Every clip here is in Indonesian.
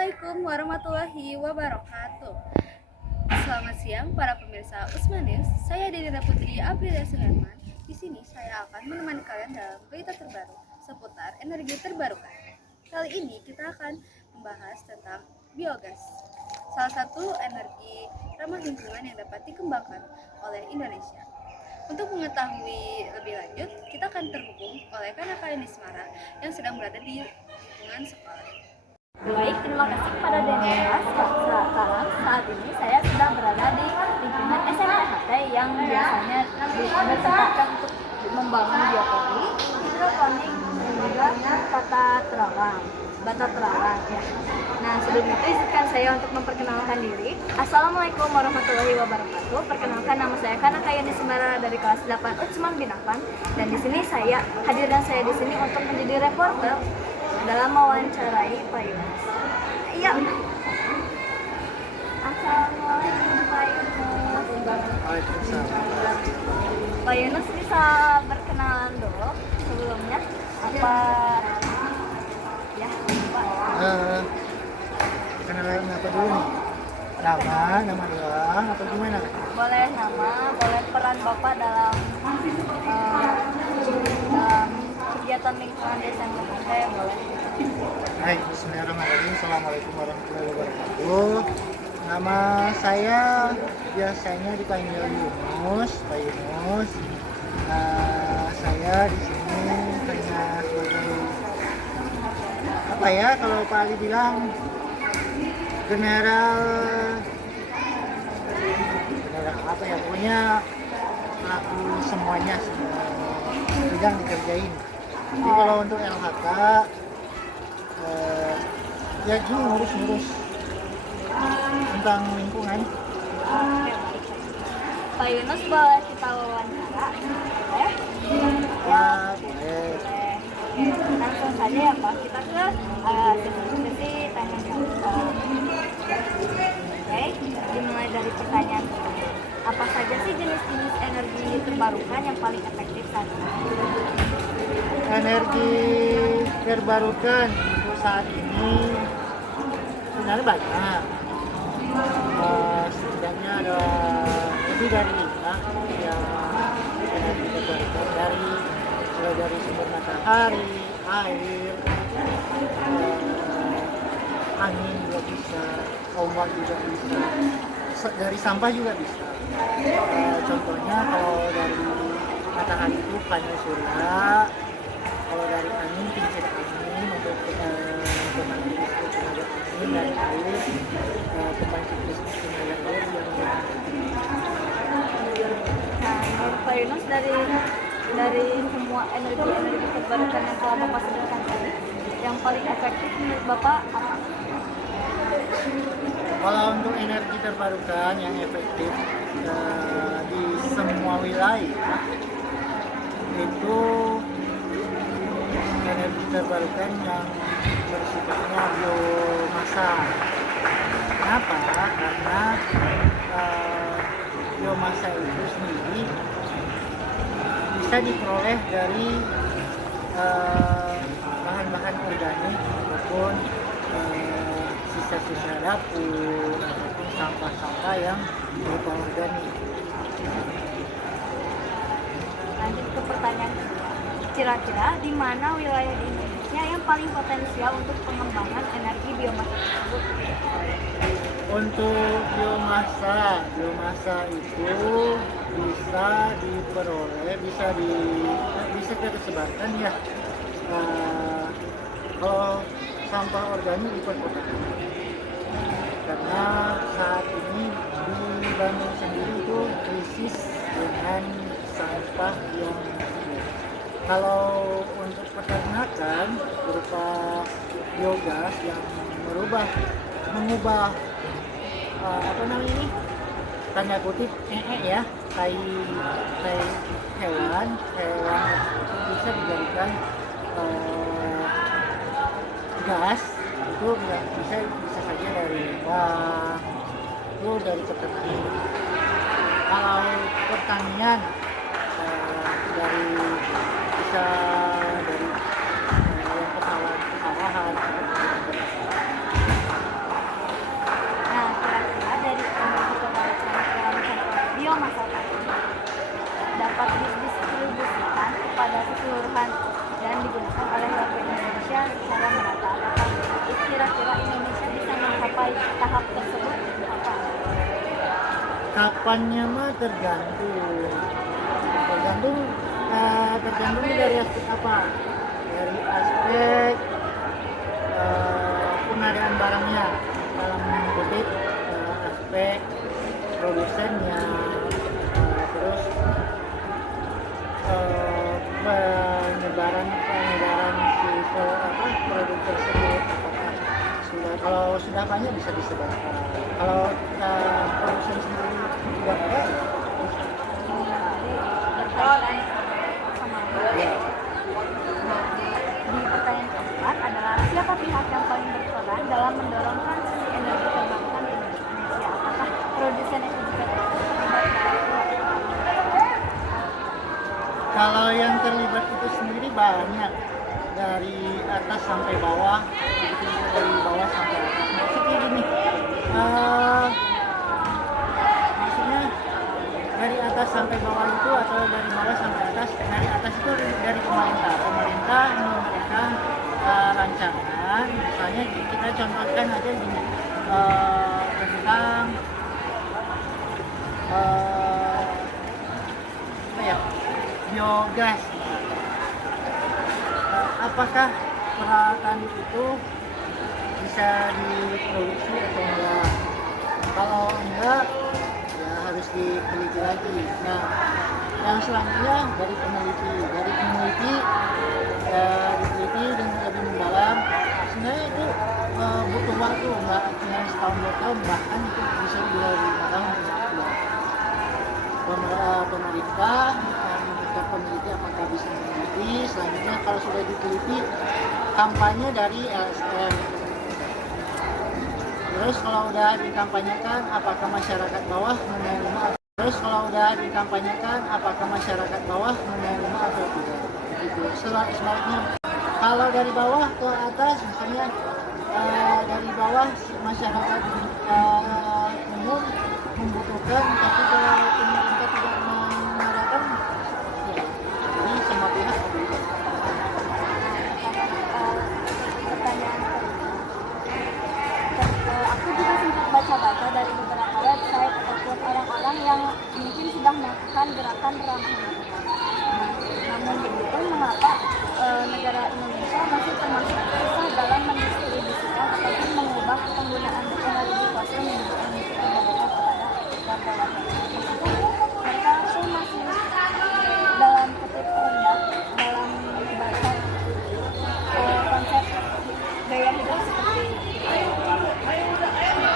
Assalamualaikum warahmatullahi wabarakatuh. Selamat siang para pemirsa Usman News. Saya Dedina Putri Aprilia Suherman. Di sini saya akan menemani kalian dalam berita terbaru seputar energi terbarukan. Kali ini kita akan membahas tentang biogas, salah satu energi ramah lingkungan yang dapat dikembangkan oleh Indonesia. Untuk mengetahui lebih lanjut, kita akan terhubung oleh Kanaka Nismara yang sedang berada di lingkungan sekolah. Baik, terima kasih kepada Denira. Sekarang saat ini saya sedang berada di lingkungan SMPHT yang biasanya ditempatkan untuk membangun biopoli, hidroponik, dan juga bata terowong ya. Nah, sebelum itu izinkan saya untuk memperkenalkan diri. Assalamualaikum warahmatullahi wabarakatuh. Perkenalkan, nama saya Kanaka Nismara dari kelas 8 Utsman Binapan, dan di sini saya di sini untuk menjadi reporter dalam mewawancarai Pak Yunus. Iya. Assalamualaikum Pak Yunus. Waalaikumsalam. Pak Yunus bisa berkenalan dulu sebelumnya apa? Ya, Pak. Kenalan apa dulu nih? Nama doang atau gimana? Boleh nama, boleh peran Bapak dalam kegiatan lingkungan desa saya boleh. Hai, bismillahirrahmanirrahim. Assalamualaikum warahmatullahi wabarakatuh. Nama saya biasanya dipanggil Yunus, Pak Yunus. Saya di sini hanya sebagai apa ya, kalau Pak Ali bilang general apa ya, pokoknya aku semuanya semua bidang dikerjain. Jadi kalau untuk LHK ya gini, ngurus tentang lingkungan. Pak Yunus boleh kita wawancara? Boleh? Ya boleh. Langsung saja ya Pak, kita ke sesi tanya jawab. Oke, dimulai dari pertanyaan pertama. Apa saja sih jenis-jenis energi terbarukan yang paling efektif saat ini? Energi terbarukan untuk saat ini sebenarnya banyak. Setidaknya ada lebih dari 5 yang energi terbarukan, mulai dari sumber matahari, air, angin juga bisa, ombak juga bisa, dari sampah juga bisa. Contohnya kalau dari matahari itu panel surya, kalau dari angin kincir angin untuk pembangkit listrik tenaga angin, dari air pembangkit listrik tenaga air yang Nah, menurut Pak Yunus dari semua energi terbarukan yang telah Bapak sebutkan tadi, yang paling efektif menurut Bapak apa? Kalau untuk energi terbarukan yang efektif di semua wilayah itu energi terbarukan yang bersifatnya biomasa. Kenapa? Karena biomasa itu sendiri bisa diperoleh dari bahan-bahan organik ataupun sisa-sisa dapur ataupun sampah-sampah yang berupa organik. Lanjut ke pertanyaan kedua. Kira-kira di mana wilayah di Indonesia yang paling potensial untuk pengembangan energi biomasa tersebut? Untuk biomasa itu bisa diperoleh, bisa kita sebarkan ya. Kalau sampah organik di perkotaan, karena saat ini di Bandung sendiri itu krisis dengan sampah yang kalau untuk peternakan berupa biogas yang mengubah apa namanya ini, tanda kutip ya, tai hewan itu bisa dijadikan gas. Itu bisa saja dari limbah, itu dari peternakan. Kalau pertanian dari bisa dari yang pesawahan tahap tersebut apa? Kapannya mah tergantung dari aspek apa, dari aspek pengadaan barangnya, dalam kutip aspek produsennya, terus penyebaran si produk tersebut, apakah kalau sudah banyak bisa disebarkan, kalau produsen sendiri tidak ada bisa. Berkaitan sama Ya. di pertanyaan keempat adalah siapa pihak yang paling berperan dalam mendorong transisi energi terbarukan di Indonesia? Apakah produsen itu juga terlibat dalam Kalau yang terlibat itu sendiri banyak, dari atas sampai bawah, begitu juga dari bawah sampai atas. Maksudnya gini, maksudnya dari atas sampai bawah itu atau dari bawah sampai atas? Dari atas itu dari pemerintah. Pemerintah memberikan rancangan, misalnya kita contohkan aja gini, tentang apa ya, biogas. Apakah peralatan itu bisa diproduksi atau enggak? Kalau enggak, ya harus diteliti lagi. Nah, yang selanjutnya dari peneliti diteliti dengan lebih mendalam. Sebenarnya itu butuh waktu, enggak cuma setahun 2 tahun, bahkan itu bisa 2-5 tahun. Pemerintah membuka peneliti apakah bisa meneliti. Selanjutnya kalau sudah diteliti, kampanye dari LSM. Terus kalau udah dikampanyekan, apakah masyarakat bawah menerima? Apakah masyarakat bawah menerima atau tidak? Gitu. Sebaliknya, kalau dari bawah ke atas, misalnya dari bawah masyarakat umum membutuhkan, tapi kalau pemerintah tidak mengadakan, ya, jadi semua pihak berbeda. pertanyaan aku juga sempat baca-baca dari beberapa website ataupun orang-orang yang mungkin sudah melakukan gerakan ramah lingkungan. Namun begitu, mengapa negara Indonesia masih termasuk susah dalam mendistribusikan ataupun mengubah penggunaan energi fosil menjadi energi terbarukan kepada warga-warga? Mereka tuh masih dalam kutip rendah dalam menyebarkan konsep gaya hidup seperti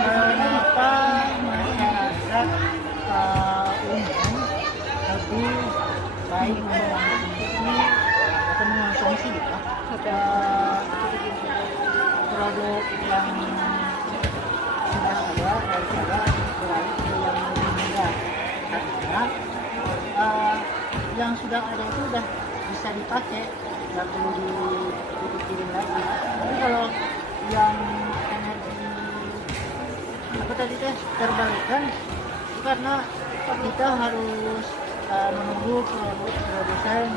Kenapa masyarakat umum lebih baik mengkonsumsi atau mengkonsumsi produk yang sudah ada daripada beralih ke yang lebih mudah, karena yang sudah ada itu udah bisa dipakai, nggak perlu dipikirin lagi. Tapi kalau yang energi apa tadi teh terbarukan, itu karena kita harus menunggu produsen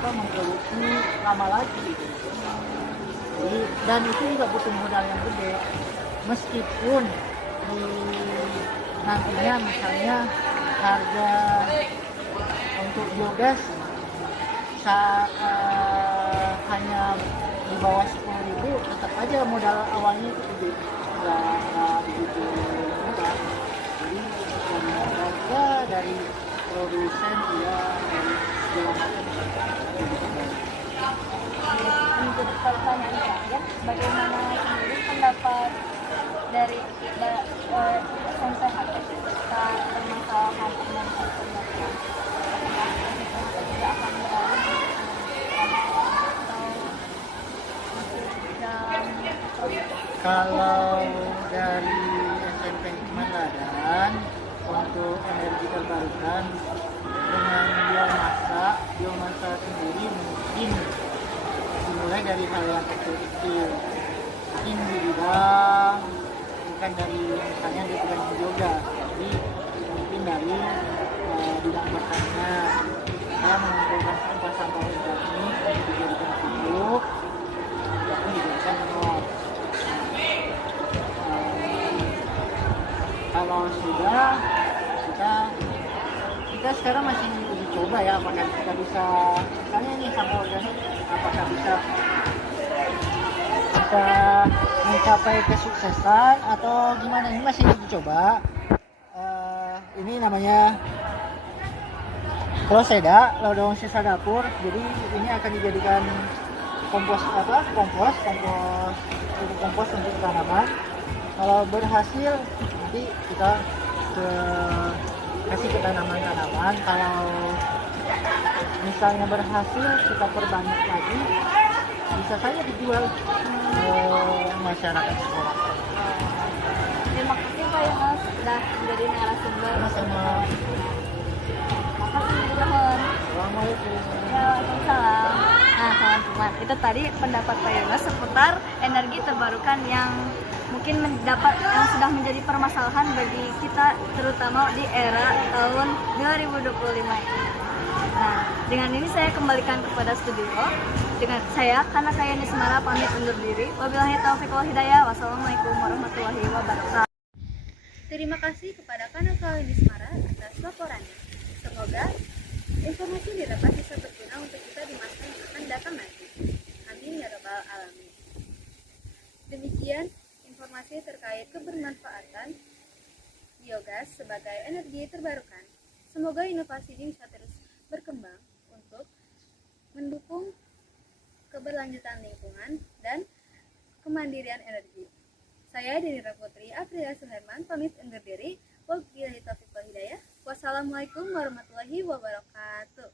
memproduksi lama lagi. Jadi, dan itu juga butuh modal yang gede, meskipun nantinya misalnya harga untuk biogas hanya di bawah 10.000, tetap aja modal awalnya itu gede, nggak begitu mudah. Jadi dari harga, dari produsen, ya dari segala macam. untuk pertanyaan terakhir, bagaimana sendiri pendapat dari SMPHT tentang permasalahan energi terbarukan? Apakah SMPHT juga akan beralih atau masih dalam proses? Kalau dari SMP Hikmat Ladan untuk energi terbarukan dengan biomasa sendiri mungkin dimulai dari hal yang kecil-kecil, mungkin di bidang bukan dari misalnya di bidang yoga, tapi mungkin dari bidang pertanian, kita mengumpulkan sampah-sampah organik untuk dijadikan pupuk ataupun dijadikan minyak. kalau sudah kita sekarang masih uji coba ya, apakah kita bisa misalnya ini sampah organik apakah bisa mencapai kesuksesan atau gimana, ini masih uji coba. Ini namanya Kloseda, lodong sisa dapur. Jadi ini akan dijadikan kompos untuk tanaman. Kalau berhasil nanti kita kasih ke tanaman-tanaman. Kalau misalnya berhasil kita perbanyak lagi, bisa saja dijual ke masyarakat sekolah. Terima kasih Pak Yunus sudah menjadi narasumber. Sama-sama. Makasih Nuhun. Assalamualaikum. Ya, waalaikumsalam. Nah teman-teman, itu tadi pendapat Pak Yunus seputar energi terbarukan yang mungkin yang sudah menjadi permasalahan bagi kita terutama di era tahun 2025 ini. Nah, dengan ini saya kembalikan kepada studio. Dengan saya, Kanakaya Nismara, pamit undur diri. Wabillahi taufiq wal hidayah. Wassalamualaikum warahmatullahi wabarakatuh. Terima kasih kepada Kanakaya Nismara atas laporannya. Semoga informasi yang didapat bisa berguna untuk kita di masa yang akan datang nanti. Amin ya rabbal alamin. Demikian informasi terkait kebermanfaatan biogas sebagai energi terbarukan. Semoga inovasi ini bisa terus berkembang untuk mendukung keberlanjutan lingkungan dan kemandirian energi. Saya Denira Putri Aprilia Suherman pamit undur diri. Wabillahi taufiq wal hidayah. Wassalamualaikum warahmatullahi wabarakatuh.